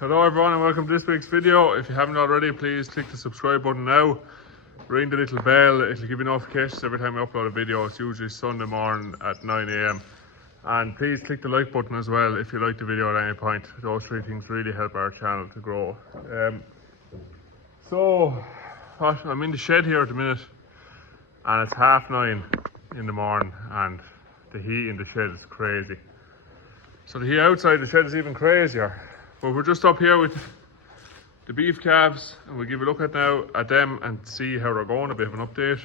Hello everyone and welcome to this week's video. If you haven't already, please click the subscribe button now. Ring the little bell, it'll give you notifications every time I upload a video. It's usually Sunday morning at 9 AM. And please click the like button as well if you like the video at any point. Those three things really help our channel to grow. I'm in the shed here at the minute and it's 9:30 in the morning and the heat in the shed is crazy. So the heat outside the shed is even crazier. But we're just up here with the beef calves and we'll give a look at them and see how they're going, a bit of an update.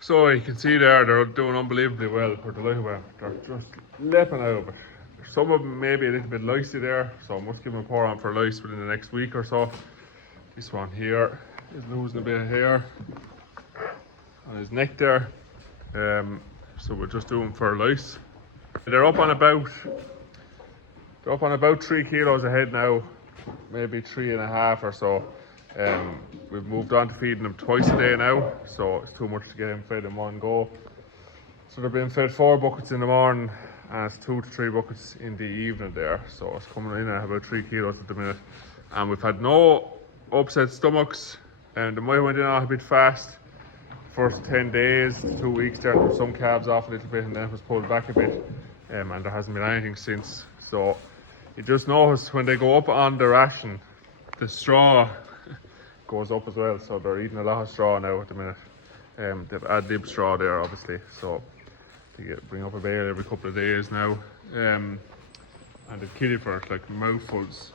So you can see there, they're doing unbelievably well. We're delighted with them. They're just leaping out of it. Some of them may be a little bit licy there, so I must give them a pour on for lice within the next week or so. This one here is losing a bit of hair on his neck there, so we're just doing for lice. They're up on about 3 kilos a head now, maybe 3.5 or so. We've moved on to feeding them twice a day now, so it's too much to get them fed in one go. So they're being fed 4 buckets in the morning and it's 2 to 3 buckets in the evening there. So it's coming in at about 3 kilos at the minute. And we've had no upset stomachs, and the might went in a bit fast. First 10 days to 2 weeks there were some calves off a little bit and then it was pulled back a bit. And there hasn't been anything since. So you just notice when they go up on the ration, the straw goes up as well. So they're eating a lot of straw now at the minute. They've ad-lib straw there obviously. So they bring up a bale every couple of days now, and they've kitted for it, like mouthfuls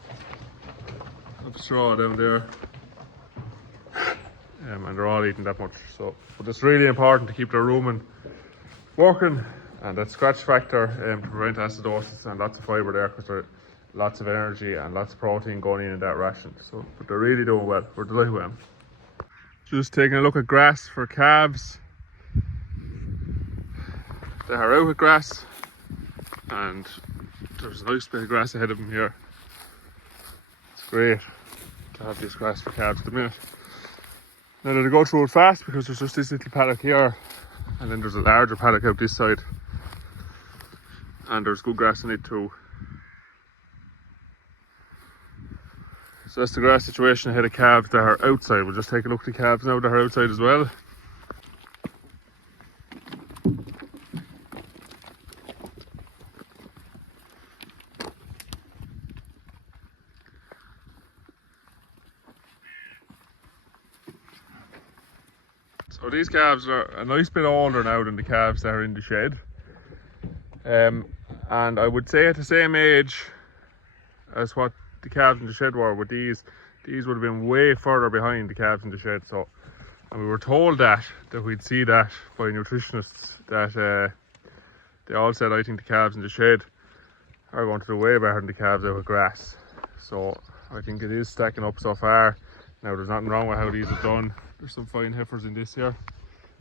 of straw down there, and they're all eating that much. So, but it's really important to keep their rumen working and that scratch factor to prevent acidosis, and lots of fibre there because there's lots of energy and lots of protein going in that ration. So, but they're really doing well. We're delighted with them. Just taking a look at grass for calves. They are out with grass and there's a nice bit of grass ahead of them here. It's great to have this grass for calves at the minute. Now they'll go through it fast because there's just this little paddock here and then there's a larger paddock out this side and there's good grass in it too. So that's the grass situation ahead of calves that are outside. We'll just take a look at the calves now that are outside as well. So these calves are a nice bit older now than the calves that are in the shed. And I would say at the same age as what the calves in the shed were with these would have been way further behind the calves in the shed. So, and we were told that we'd see that by nutritionists, that they all said, I think the calves in the shed are going to do way better than the calves out with grass. So I think it is stacking up so far. Now there's nothing wrong with how these are done. There's some fine heifers in this here,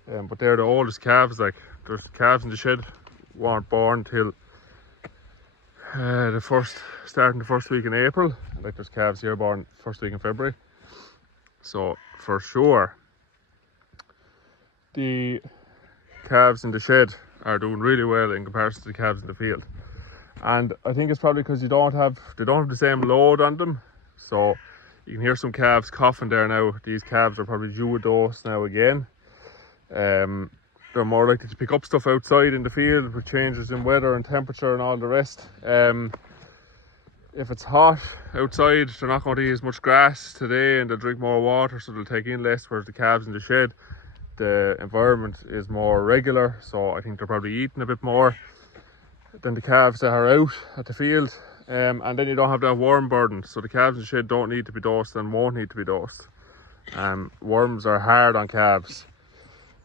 but they're the oldest calves. Like, there's calves in the shed weren't born till starting the first week in April. Like, there's calves here born first week in February. So for sure the calves in the shed are doing really well in comparison to the calves in the field. And I think it's probably because they don't have the same load on them. So you can hear some calves coughing there now. These calves are probably due a dose now again. They're more likely to pick up stuff outside in the field with changes in weather and temperature and all the rest. If it's hot outside, they're not going to eat as much grass today and they'll drink more water, so they'll take in less, whereas the calves in the shed, the environment is more regular, so I think they're probably eating a bit more than the calves that are out at the field. And then you don't have that worm burden, so the calves in the shed don't need to be dosed and won't need to be dosed. Worms are hard on calves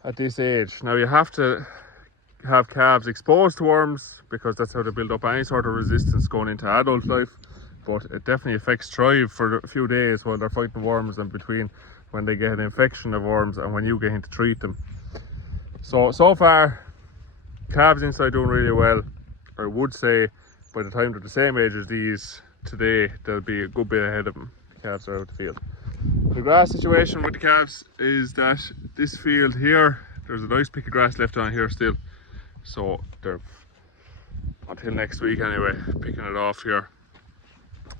at this age. Now you have to have calves exposed to worms because that's how they build up any sort of resistance going into adult life, but it definitely affects thrive for a few days while they're fighting worms and between when they get an infection of worms and when you get in to treat them. So far calves inside doing really well. I would say by the time they're the same age as these today, they'll be a good bit ahead of them. The calves are out of the field. The grass situation with the calves is that this field here, there's a nice pick of grass left on here still. So they're, until next week anyway, picking it off here.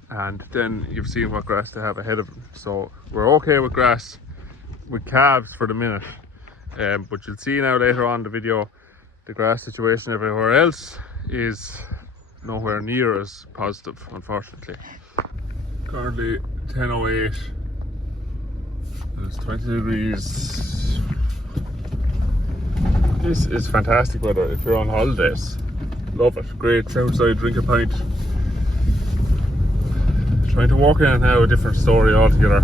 And then you've seen what grass they have ahead of them. So we're okay with grass with calves for the minute. But you'll see now later on in the video, the grass situation everywhere else is nowhere near as positive, unfortunately. Currently 10:08. It's 20 degrees. This is fantastic weather if you're on holidays. Love it. Great outside, drink a pint. Trying to walk in now, a different story altogether.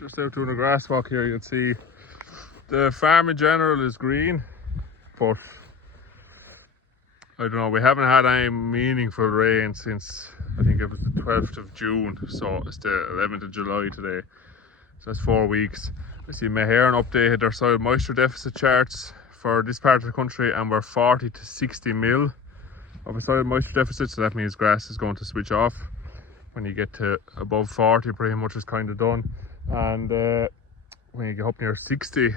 Just out doing a grass walk here, you'll see the farm in general is green, but I don't know, we haven't had any meaningful rain since I think it was the 12th of June, so it's the 11th of July today, so that's 4 weeks. I see Mahern updated their soil moisture deficit charts for this part of the country, and we're 40 to 60 mil of a soil moisture deficit, so that means grass is going to switch off. When you get to above 40, pretty much is kind of done. And when you get up near 60,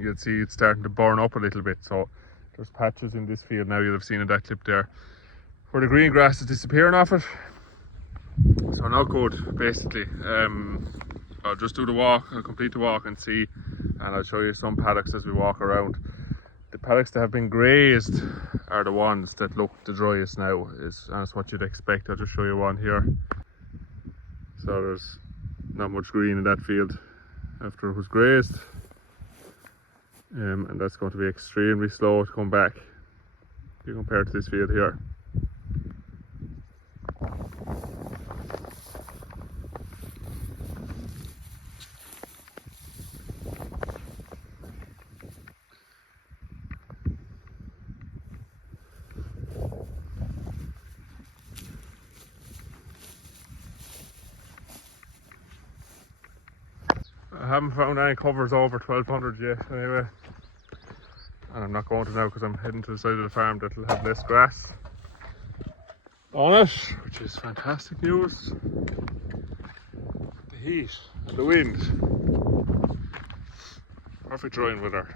you'll see it's starting to burn up a little bit. So there's patches in this field now, you'll have seen in that clip there, where the green grass is disappearing off it. So not good, basically. I'll just do the walk, I'll complete the walk and see, and I'll show you some paddocks as we walk around. The paddocks that have been grazed are the ones that look the driest now, and that's what you'd expect. I'll just show you one here. So there's not much green in that field after it was grazed, and that's going to be extremely slow to come back if you compare to this field here. I haven't found any covers over 1200 yet anyway, and I'm not going to now because I'm heading to the side of the farm that'll have less grass on it, which is fantastic news. The heat and the wind, perfect drying weather.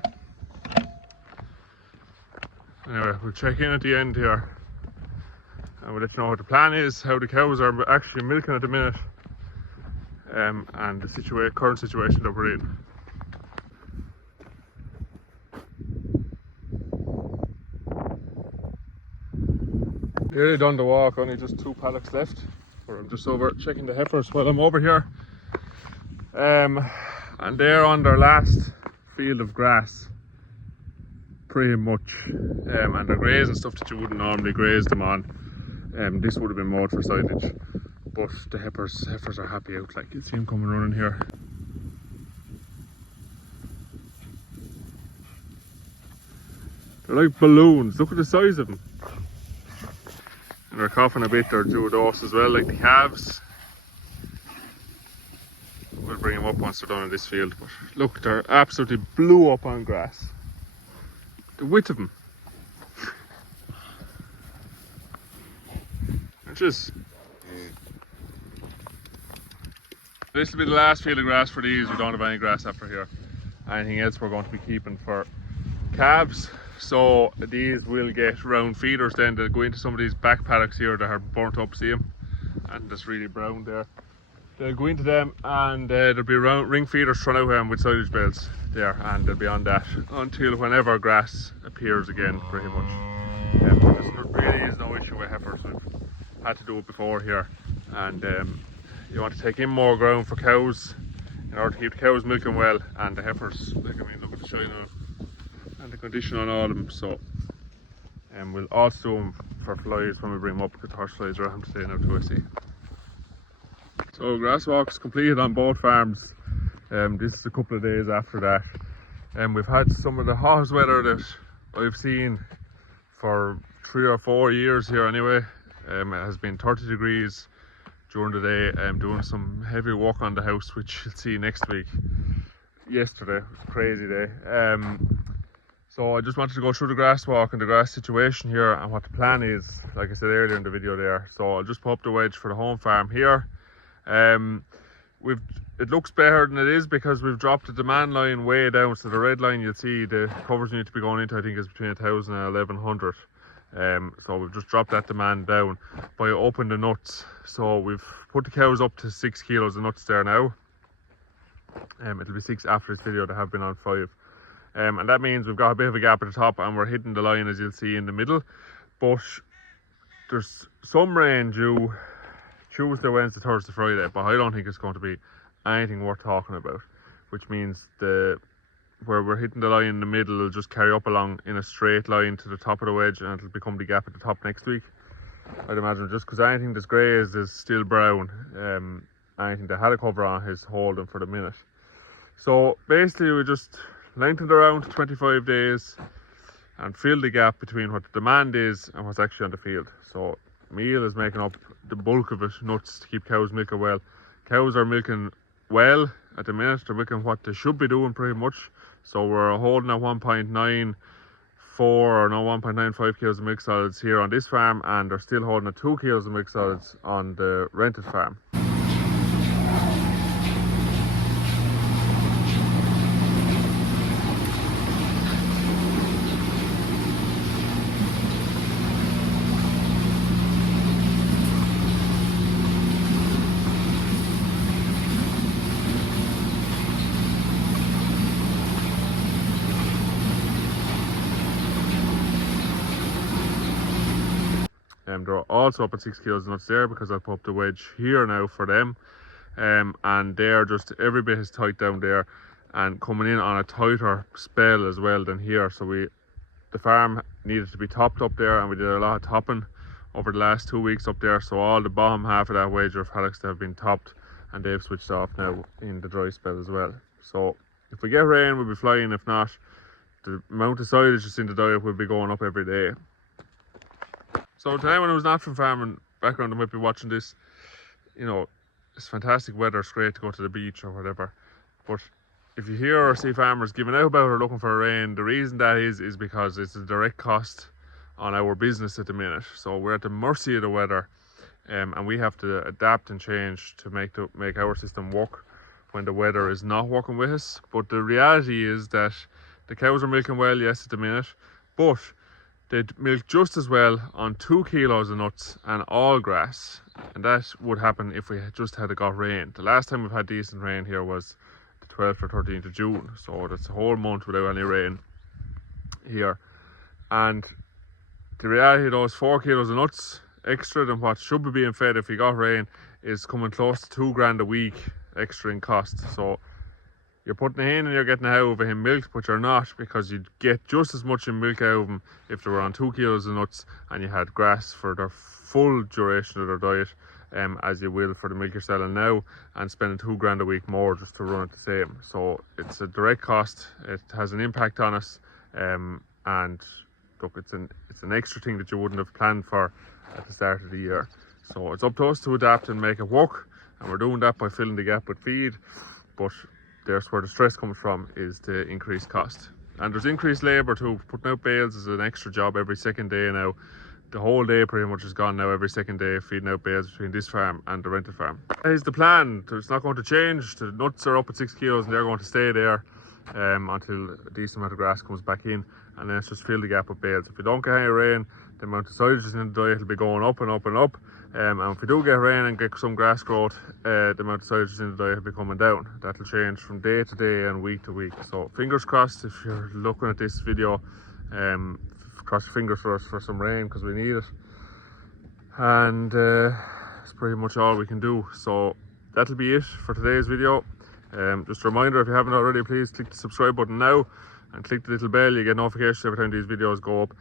Anyway, we'll check in at the end here and we'll let you know what the plan is, how the cows are actually milking at the minute, and the current situation that we're in. Nearly done the walk, only just 2 paddocks left. I'm just over checking the heifers while I'm over here. And they're on their last field of grass, pretty much. And they're grazing stuff that you wouldn't normally graze them on. This would have been mowed for silage. But the heifers are happy out, like you see them coming running here. They're like balloons, look at the size of them. And they're coughing a bit, they're due a dose as well, like the calves. We'll bring them up once they're done in this field, but look, they're absolutely blew up on grass. The width of them. It's just... This will be the last field of grass for these. We don't have any grass after here. Anything else we're going to be keeping for calves. So these will get round feeders then. They'll go into some of these back paddocks here that are burnt up, see them? And that's really brown there. They'll go into them and there'll be ring feeders thrown out here with silage bales there, and they'll be on that until whenever grass appears again, pretty much. There really is no issue with heifers. We've had to do it before here, and you want to take in more ground for cows in order to keep the cows milking well, and the heifers, like, I mean, look at the shine of them. and the condition on all of them. So we'll also do them for flies when we bring them up, because horse flies are around today now too, I see. So grass walks completed on both farms. This is a couple of days after that. We've had some of the hottest weather that I've seen for 3 or 4 years here anyway. It has been 30 degrees during the day. I'm doing some heavy work on the house, which you'll see next week. Yesterday was a crazy day. So I just wanted to go through the grass walk and the grass situation here and what the plan is, like I said earlier in the video there. So I'll just put up the wedge for the home farm here. It looks better than it is because we've dropped the demand line way down. So the red line you'll see the covers need to be going into, I think, is between 1,000 and 1,100. So we've just dropped that demand down by opening the nuts. So we've put the cows up to 6 kilos of nuts there now. It'll be 6 after this video. They have been on 5. And that means we've got a bit of a gap at the top and we're hitting the line, as you'll see, in the middle. But there's some rain due Tuesday, Wednesday, Thursday, Friday, but I don't think it's going to be anything worth talking about, which means where we're hitting the line in the middle will just carry up along in a straight line to the top of the wedge, and it'll become the gap at the top next week, I'd imagine, just because anything that's grey is still brown. Anything that had a cover on is holding for the minute. So basically we just lengthened around to 25 days and fill the gap between what the demand is and what's actually on the field. So meal is making up the bulk of it, nuts to keep cows milking well. Cows are milking well at the minute. They're milking what they should be doing pretty much. So we're holding at 1.94 or no 1.95 kilos of milk solids here on this farm, and they're still holding at 2 kilos of milk solids on the rented farm. They're also up at 6 kilos of nuts there because I'll put up the wedge here now for them. And they're just every bit is tight down there and coming in on a tighter spell as well than here. So the farm needed to be topped up there, and we did a lot of topping over the last 2 weeks up there. So all the bottom half of that wedge of paddocks have been topped, and they've switched off now in the dry spell as well. So if we get rain, we'll be flying. If not, the amount of silage that's in the diet will be going up every day. So today, when I was not from farming background, I might be watching this, you know, it's fantastic weather, it's great to go to the beach or whatever. But if you hear or see farmers giving out about or looking for rain, the reason that is because it's a direct cost on our business at the minute. So we're at the mercy of the weather, and we have to adapt and change to make our system work when the weather is not working with us. But the reality is that the cows are milking well, yes, at the minute, but they'd milk just as well on 2 kilos of nuts and all grass, and that would happen if we just had got rain. The last time we've had decent rain here was the 12th or 13th of June, so that's a whole month without any rain here. And the reality of those 4 kilos of nuts extra than what should be being fed if we got rain is coming close to £2 grand a week extra in cost. So you're putting a in and you're getting a out of him milk, but you're not, because you'd get just as much in milk out of them if they were on 2 kilos of nuts and you had grass for their full duration of their diet, as you will for the milk you're selling now, and spending £2 grand a week more just to run it the same. So it's a direct cost. It has an impact on us, and look, it's an extra thing that you wouldn't have planned for at the start of the year. So it's up to us to adapt and make it work, and we're doing that by filling the gap with feed. But there's where the stress comes from, is the increased cost. And there's increased labour too. Putting out bales is an extra job every second day now. The whole day pretty much is gone now, every second day, feeding out bales between this farm and the rented farm. That is the plan. It's not going to change. The nuts are up at 6 kilos and they're going to stay there until a decent amount of grass comes back in, and then it's just fill the gap with bales. If we don't get any rain, the amount of silage in the diet will be going up and up and up. And if we do get rain and get some grass growth, the amount of silage in the diet will be coming down. That'll change from day to day and week to week. So fingers crossed, if you're looking at this video, cross your fingers for us for some rain, because we need it. And that's pretty much all we can do. So that'll be it for today's video. Just a reminder, if you haven't already, please click the subscribe button now. and click the little bell. You get notifications every time these videos go up.